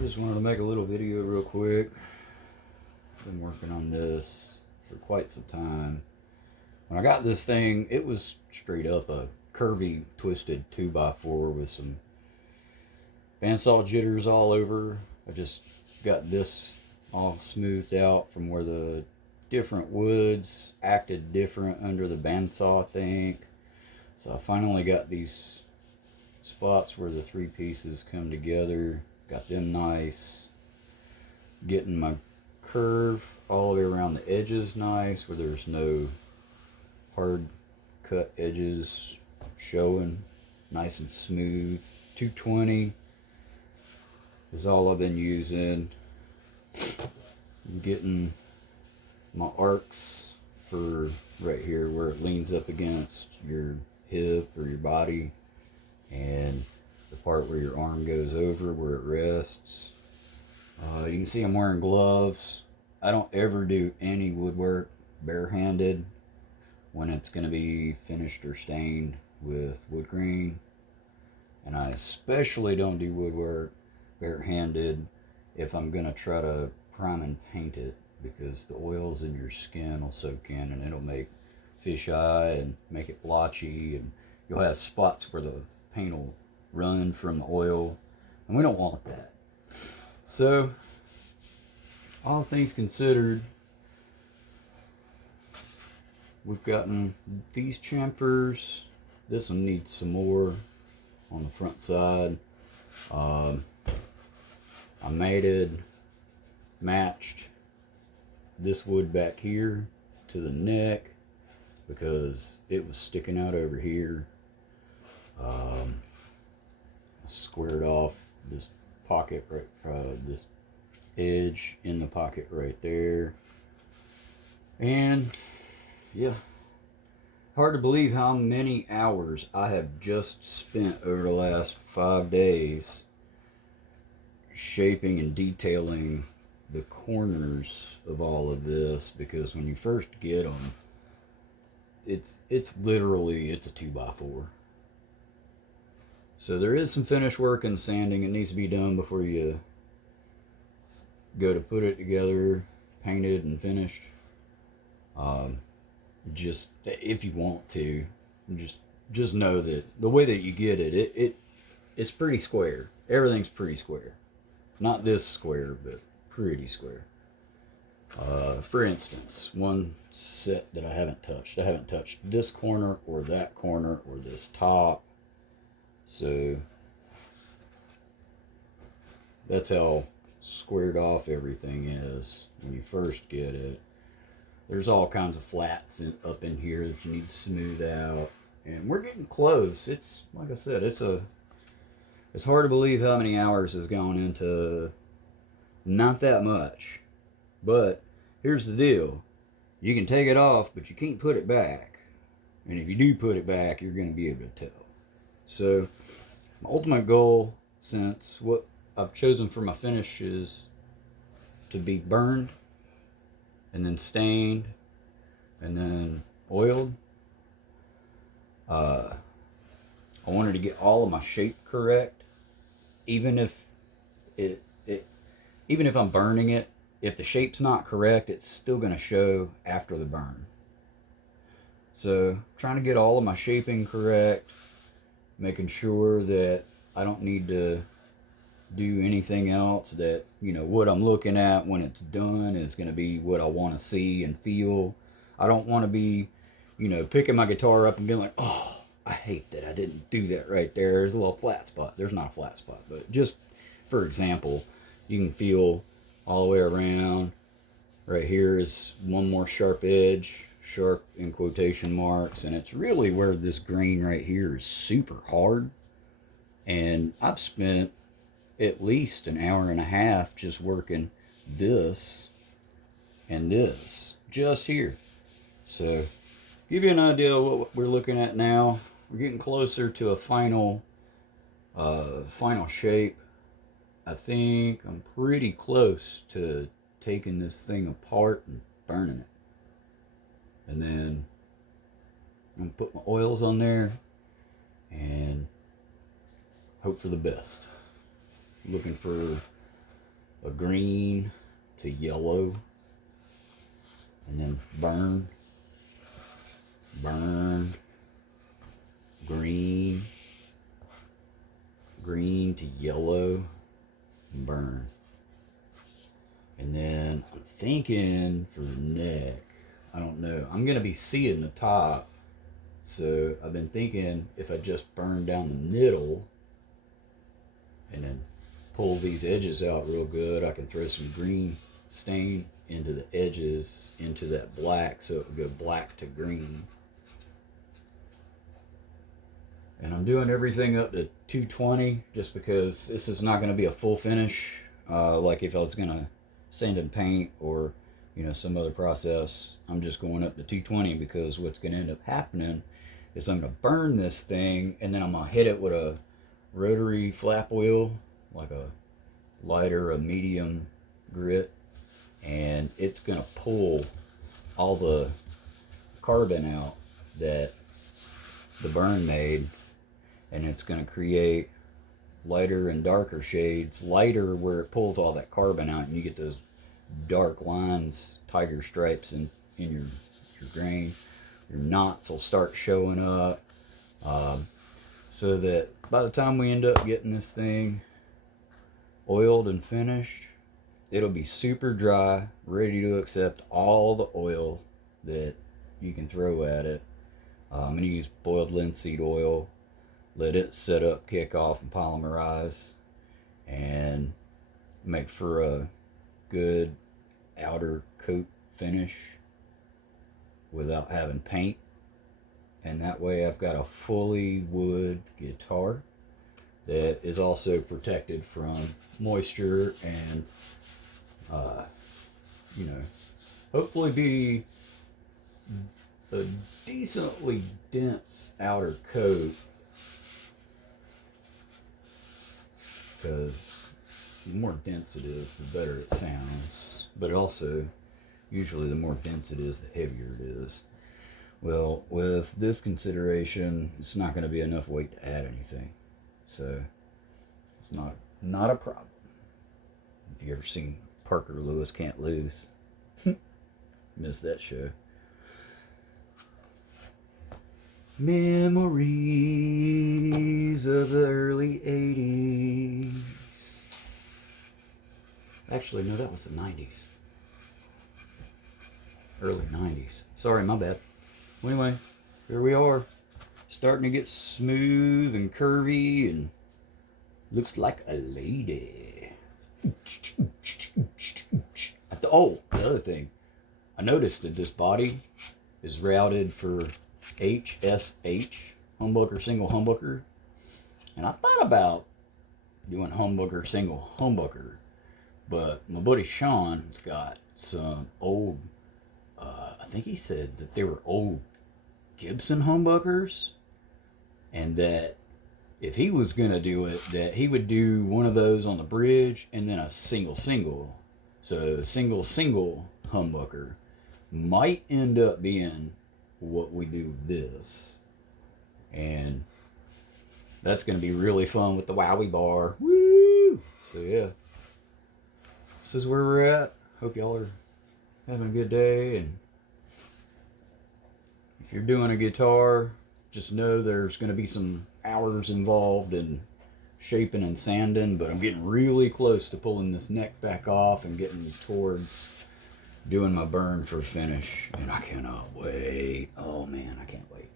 I just wanted to make a little video real quick. Been working on this for quite some time. When I got this thing, it was straight up a curvy, twisted 2x4 with some bandsaw jitters all over. I just got this all smoothed out from where the different woods acted different under the bandsaw, I think. So I finally got these spots where the three pieces come together. Got them nice. Getting my curve all the way around the edges nice, where there's no hard cut edges showing. Nice and smooth. 220 is all I've been using. I'm getting my arcs for right here where it leans up against your hip or your body, and the part where your arm goes over where it rests. You can see I'm wearing gloves. I don't ever do any woodwork barehanded when it's going to be finished or stained with wood grain, and I especially don't do woodwork barehanded if I'm going to try to prime and paint it, because the oils in your skin will soak in and it'll make fisheye and make it blotchy, and you'll have spots where the paint will run from the oil, and we don't want that. So, all things considered, we've gotten these chamfers. This one needs some more on the front side. I matched this wood back here to the neck because it was sticking out over here. I squared off this pocket right, this edge in the pocket right there, and yeah, hard to believe how many hours I have just spent over the last 5 days shaping and detailing the corners of all of this, because when you first get them, it's literally, it's a 2x4. So there is some finish work and sanding that needs to be done before you go to put it together, painted and finished. Just if you want to, just know that the way that you get it's pretty square. Everything's pretty square. Not this square, but pretty square. For instance, one set that I haven't touched this corner or that corner or this top. So that's how squared off everything is when you first get it. There's all kinds of flats up in here that you need to smooth out, and we're getting close. It's like I said, it's hard to believe how many hours has gone into not that much. But here's the deal: you can take it off, but you can't put it back. And if you do put it back, you're going to be able to tell. So my ultimate goal, since what I've chosen for my finish is to be burned and then stained and then oiled, I wanted to get all of my shape correct. Even if even if I'm burning it, if the shape's not correct, it's still going to show after the burn. So trying to get all of my shaping correct, making sure that I don't need to do anything else, that, you know, what I'm looking at when it's done is going to be what I want to see and feel. I don't want to be, you know, picking my guitar up and being like, oh, I hate that I didn't do that right there. There's a little flat spot. There's not a flat spot, but just for example, you can feel all the way around. Right here is one more sharp edge, sharp in quotation marks, and it's really where this grain right here is super hard. And I've spent at least an hour and a half just working this and this just here. So give you an idea of what we're looking at now. We're getting closer to a final shape. I think I'm pretty close to taking this thing apart and burning it. And then I'm gonna put my oils on there and hope for the best. Looking for a green to yellow, and then burn, burn, green, green to yellow, burn. And then I'm thinking for the neck, I don't know, I'm going to be seeing the top. So I've been thinking if I just burn down the middle and then pull these edges out real good, I can throw some green stain into the edges, into that black, so it would go black to green. And I'm doing everything up to 220 just because this is not going to be a full finish. Like if I was going to sand and paint or, you know, some other process, I'm just going up to 220 because what's going to end up happening is I'm going to burn this thing and then I'm going to hit it with a rotary flap wheel, like a light or a medium grit, and it's going to pull all the carbon out that the burn made, and it's going to create lighter and darker shades. Lighter where it pulls all that carbon out and you get those dark lines, tiger stripes in your grain. Your knots will start showing up, so that by the time we end up getting this thing oiled and finished, it'll be super dry, ready to accept all the oil that you can throw at it. I'm going to use boiled linseed oil, let it set up, kick off, and polymerize, and make for a good outer coat finish without having paint. And that way I've got a fully wood guitar that is also protected from moisture and you know, hopefully be a decently dense outer coat, because the more dense it is, the better it sounds. But also, usually the more dense it is, the heavier it is. Well, with this consideration, it's not going to be enough weight to add anything, so it's not a problem. If you ever seen Parker Lewis Can't Lose, missed that show. Memories of the early 80s. Actually, no, that was the 90s. Early 90s. Sorry, my bad. Anyway, here we are. Starting to get smooth and curvy and looks like a lady. Oh, the other thing. I noticed that this body is routed for HSH, humbucker, single humbucker. And I thought about doing humbucker, single humbucker. But my buddy Sean's got some old, I think he said that they were old Gibson humbuckers. And that if he was going to do it, that he would do one of those on the bridge and then a single. So a single humbucker might end up being what we do with this. And that's going to be really fun with the Wowie bar. Woo! So yeah, this is where we're at. Hope y'all are having a good day. And if you're doing a guitar, just know there's going to be some hours involved in shaping and sanding, but I'm getting really close to pulling this neck back off and getting towards doing my burn for finish, and I cannot wait. Oh man, I can't wait.